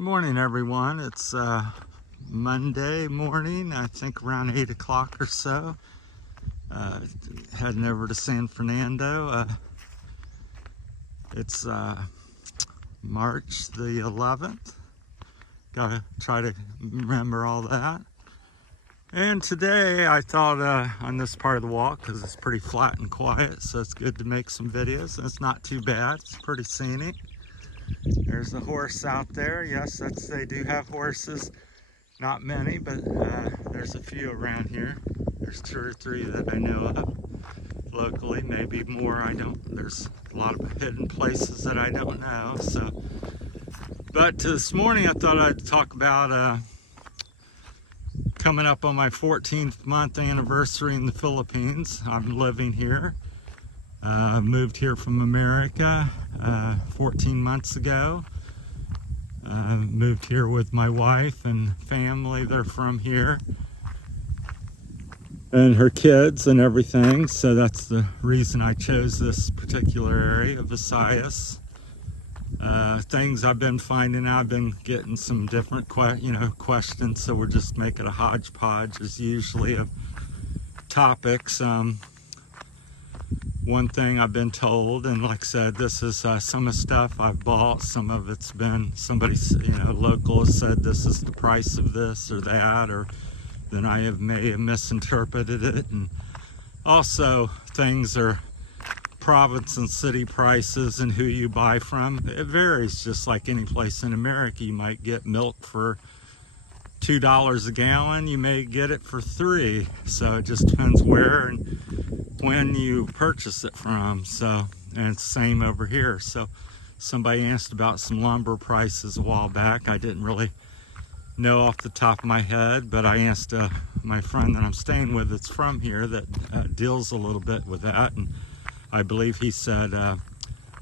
Good morning, everyone. It's Monday morning, I think around 8 o'clock or so. Heading over to San Fernando. It's March the 11th. Gotta try to remember all that. And today I thought on this part of the walk, because it's pretty flat and quiet, so it's good to make some videos. And it's not too bad. It's pretty scenic. There's a horse out there. Yes, they do have horses. Not many, but there's a few around here. There's 2 or 3 that I know of locally, maybe more. There's a lot of hidden places that I don't know. But this morning I thought I'd talk about coming up on my 14th month anniversary in the Philippines. I'm living here. Moved here from America 14 months ago. Moved here with my wife and family. They're from here. And her kids and everything. So that's the reason I chose this particular area, Visayas. Things I've been finding out, I've been getting some different questions. So we're just making a hodgepodge as usually of topics. One thing I've been told, and like I said, this is some of the stuff I've bought. Some of it's been somebody, local has said this is the price of this or that, or then I may have misinterpreted it. And also things are province and city prices and who you buy from. It varies, just like any place in America. You might get milk for $2 a gallon, you may get it for $3. So it just depends where and when you purchase it from. So, and it's the same over here. So somebody asked about some lumber prices a while back. I didn't really know off the top of my head, but I asked my friend that I'm staying with that's from here that deals a little bit with that, and I believe he said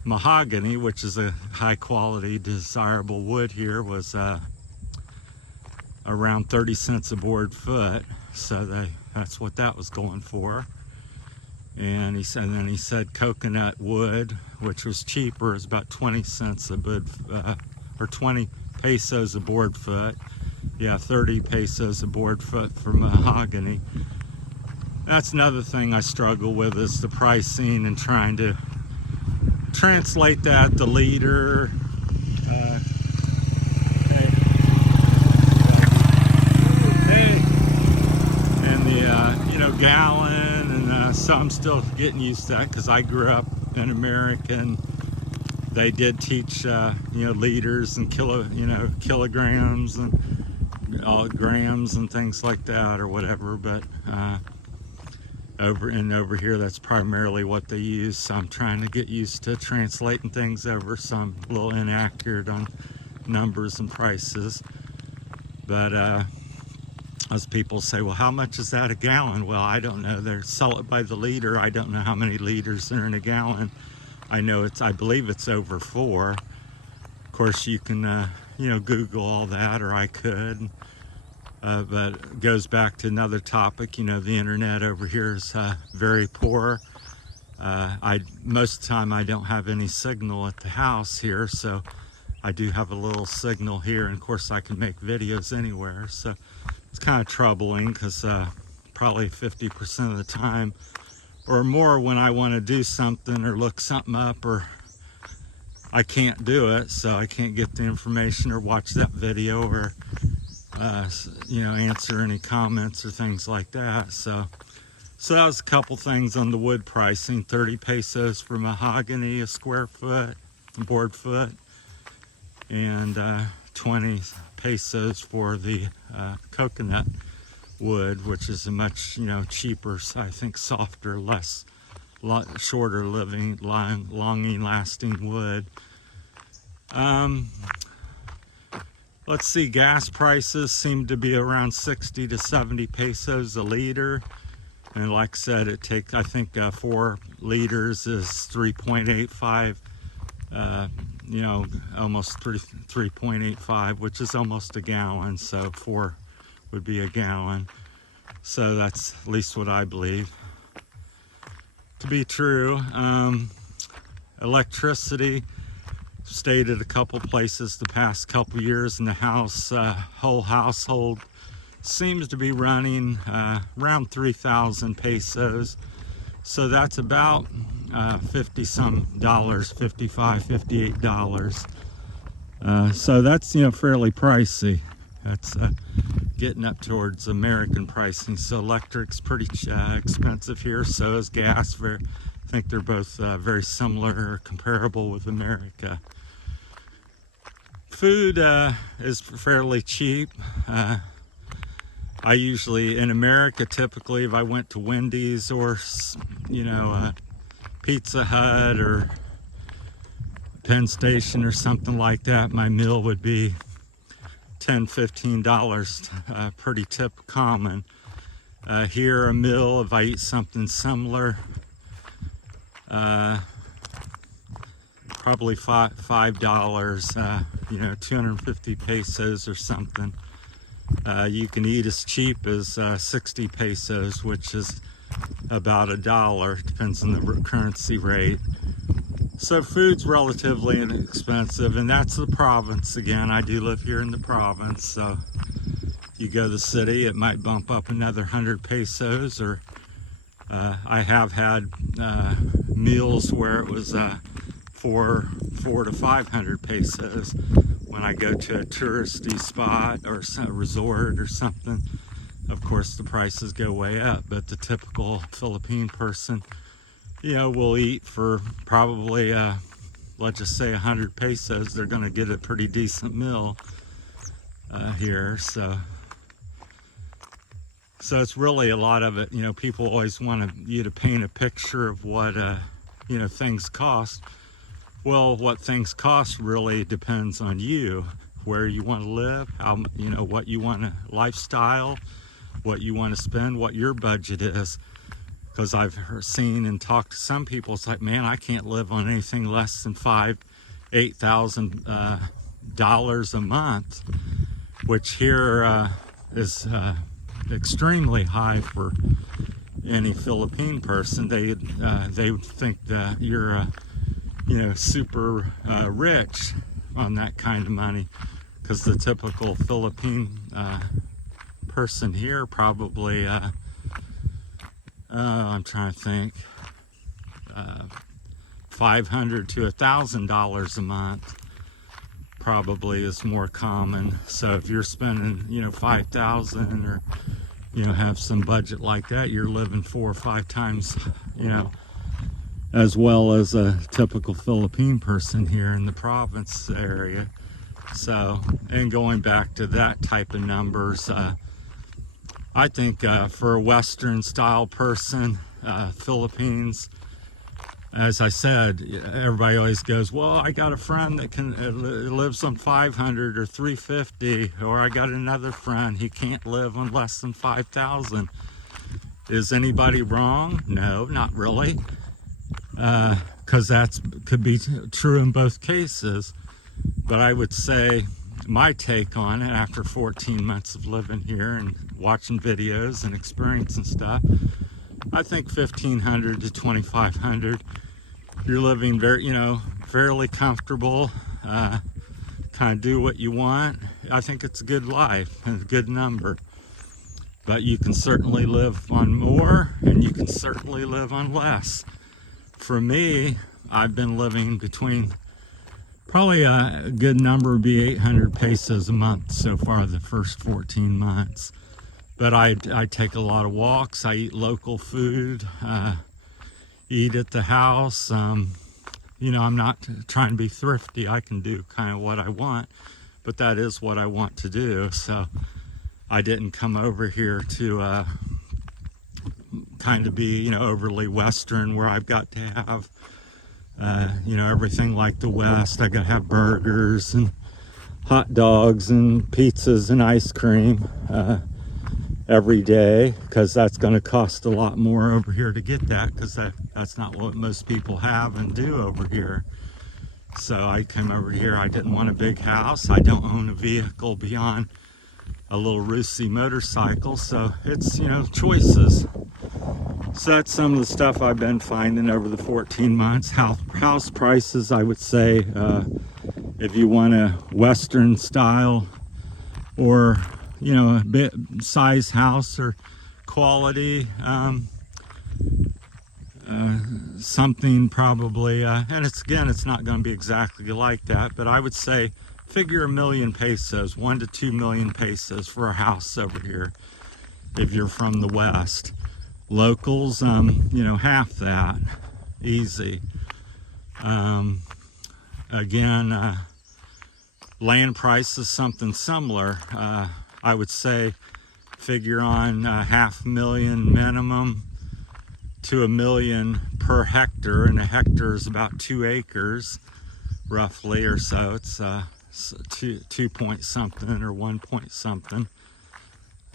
mahogany, which is a high quality desirable wood here, was around 30 cents a board foot. So that's what that was going for. And then he said coconut wood, which was cheaper, is about 20 cents a board, or 20 pesos a board foot. Yeah, 30 pesos a board foot for mahogany. That's another thing I struggle with, is the pricing and trying to translate that, the liter. And the gallon, and so I'm still getting used to that, because I grew up in America and they did teach liters and kilograms and all grams and things like that, or whatever. But over here, that's primarily what they use. So I'm trying to get used to translating things over, so I'm a little inaccurate on numbers and prices. But as people say, well, how much is that a gallon? Well, I don't know. They sell it by the liter. I don't know how many liters are in a gallon. I know I believe it's over 4. Of course, you can, Google all that, or I could. But it goes back to another topic. The internet over here is very poor. Most of the time I don't have any signal at the house here, so I do have a little signal here, and of course I can make videos anywhere. So it's kind of troubling, because probably 50% of the time or more, when I want to do something or look something up, or I can't do it, so I can't get the information or watch that video, or answer any comments or things like that. So that was a couple things on the wood pricing. 30 pesos for mahogany a square foot, board foot, and 20 pesos for the coconut wood, which is a much cheaper, I think softer, shorter living, long lasting wood. Let's see, gas prices seem to be around 60 to 70 pesos a liter. And like I said, it takes, I think 4 liters is 3.85, almost 3.85, which is almost a gallon. So 4 would be a gallon. So that's at least what I believe to be true. Electricity stayed at a couple places the past couple years, and the whole household seems to be running around 3,000 pesos. So that's about 50 some dollars, $55, $58. So that's, fairly pricey. That's getting up towards American pricing. So electric's pretty expensive here. So is gas. I think they're both very similar or comparable with America. Food is fairly cheap. I usually, in America, typically if I went to Wendy's or, Pizza Hut or Penn Station or something like that, my meal would be $10, $15, pretty common. Here, a meal, if I eat something similar, probably $5, 250 pesos or something. You can eat as cheap as 60 pesos, which is about $1. Depends on the currency rate. So food's relatively inexpensive, and that's the province again. I do live here in the province, so you go to the city, it might bump up another 100 pesos, or I have had meals where it was 400 to 500 pesos when I go to a touristy spot or a resort or something. Of course, the prices go way up, but the typical Philippine person, will eat for probably, let's just say 100 pesos. They're going to get a pretty decent meal here. So it's really a lot of it. People always want you to paint a picture of what, things cost. Well, what things cost really depends on you, where you want to live, how, what you want to lifestyle, what you want to spend, what your budget is. Because I've seen and talked to some people, it's like, man, I can't live on anything less than $8,000 a month, which here is extremely high for any Philippine person. They would think that you're super rich on that kind of money, because the typical Philippine person here probably I'm trying to think, $500 to $1,000 a month probably is more common. So if you're spending, $5,000 or, have some budget like that, you're living 4 or 5 times, as well as a typical Philippine person here in the province area. So, and going back to that type of numbers, I think for a Western style person, Philippines, as I said, everybody always goes, well, I got a friend that lives on 500 or 350, or I got another friend, he can't live on less than 5,000. Is anybody wrong? No, not really, because that could be true in both cases. But I would say my take on it, after 14 months of living here and watching videos and experiencing stuff, I think 1,500 to 2,500, you're living very, fairly comfortable, kind of do what you want. I think it's a good life and a good number. But you can certainly live on more, and you can certainly live on less. For me, I've been living between, probably a good number would be 800 pesos a month so far the first 14 months. But I take a lot of walks, I eat local food, eat at the house. I'm not trying to be thrifty. I can do kind of what I want, but that is what I want to do. So I didn't come over here to kind of be, overly Western, where I've got to have, everything like the West. I got to have burgers and hot dogs and pizzas and ice cream every day, because that's going to cost a lot more over here to get that, because that's not what most people have and do over here. So I came over here. I didn't want a big house. I don't own a vehicle beyond a little Russi motorcycle, so it's, choices. So that's some of the stuff I've been finding over the 14 months. House prices, I would say, if you want a Western style or, you know, a bit size house or quality, something probably, and it's not going to be exactly like that, but I would say figure $1 million pesos, 1 to 2 million pesos for a house over here if you're from the West. Locals, you know, half that, easy. Again, land price is something similar. I would say figure on $500,000 minimum to $1 million per hectare, and a hectare is about 2 acres roughly, or so. It's 2 point something or 1 point something.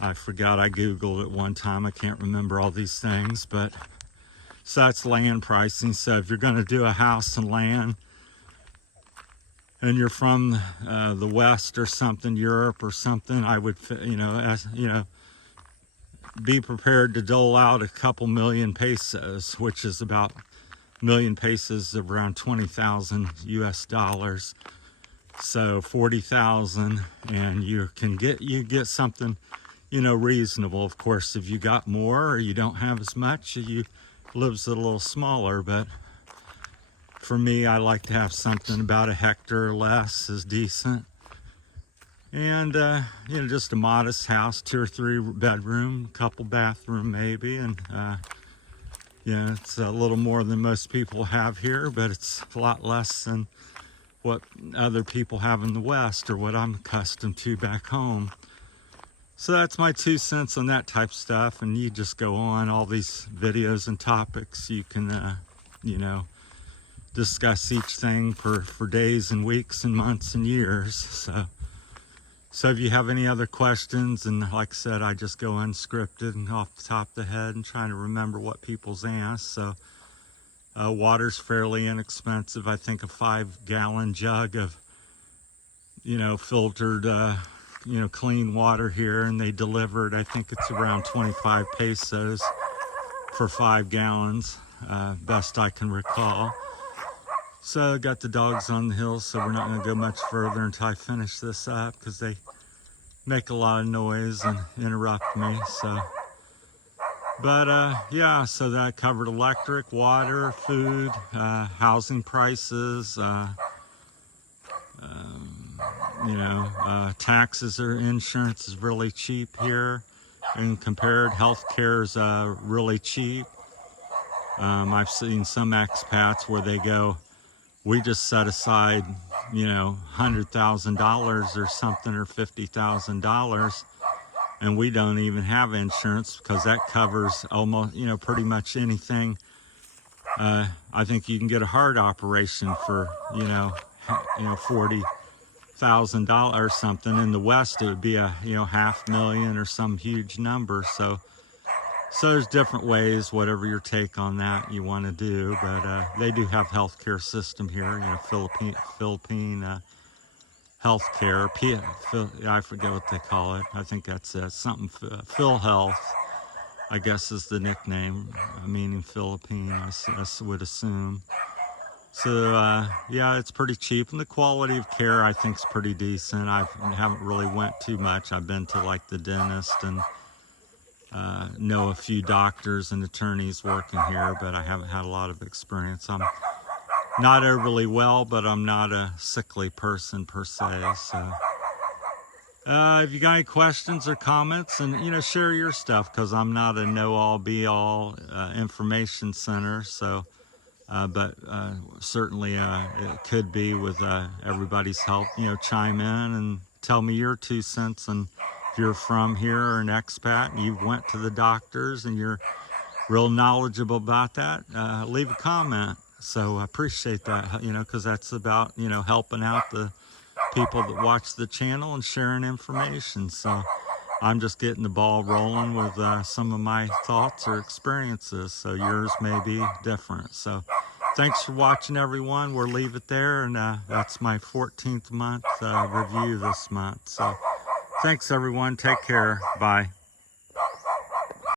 I forgot, I googled it one time. I can't remember all these things, but so that's land pricing. So if you're going to do a house and land and you're from the West or something, Europe or something, I would, you know, be prepared to dole out a couple million pesos, which is about $1 million pesos, around 20,000 US dollars. So 40,000, and you get something, you know, reasonable. Of course, if you got more or you don't have as much, you lives a little smaller. But for me, I like to have something about a hectare or less is decent. And, you know, just a modest house, 2 or 3 bedroom, couple bathroom maybe. And, you know, it's a little more than most people have here, but it's a lot less than what other people have in the West or what I'm accustomed to back home. So that's my 2 cents on that type of stuff. And you just go on all these videos and topics. You can, you know, discuss each thing for days and weeks and months and years. So if you have any other questions, and like I said, I just go unscripted and off the top of the head and trying to remember what people's asked. So water's fairly inexpensive. I think a 5-gallon jug of, you know, filtered, you know, clean water here, and they delivered, I think it's around 25 pesos for 5 gallons, best I can recall. So got the dogs on the hill, so we're not going to go much further until I finish this up, because they make a lot of noise and interrupt me. So, but yeah, so that covered electric, water, food, housing prices, you know, taxes or insurance is really cheap here, and compared healthcare is really cheap. I've seen some expats where they go, we just set aside, you know, $100,000 or something, or $50,000, and we don't even have insurance, because that covers almost, you know, pretty much anything. I think you can get a heart operation for, you know, $40,000 or something. In the West, it would be a, you know, $500,000 or some huge number. So there's different ways, whatever your take on that you want to do, but they do have healthcare system here, you know, Philippine healthcare. I forget what they call it. I think that's something Phil Health, I guess is the nickname, meaning Philippine, I would assume. So yeah, it's pretty cheap, and the quality of care I think is pretty decent. I haven't really went too much. I've been to like the dentist and know a few doctors and attorneys working here, but I haven't had a lot of experience. I'm not overly well, but I'm not a sickly person per se. So if you got any questions or comments, and, you know, share your stuff, because I'm not a know-all be-all information center. So but certainly it could be with everybody's help, you know, chime in and tell me your 2 cents. And if you're from here or an expat and you went to the doctors and you're real knowledgeable about that, leave a comment. So I appreciate that, you know, because that's about, you know, helping out the people that watch the channel and sharing information. So I'm just getting the ball rolling with some of my thoughts or experiences. So yours may be different. So thanks for watching, everyone. We'll leave it there. And that's my 14th month review this month. So thanks, everyone. Take care. Bye.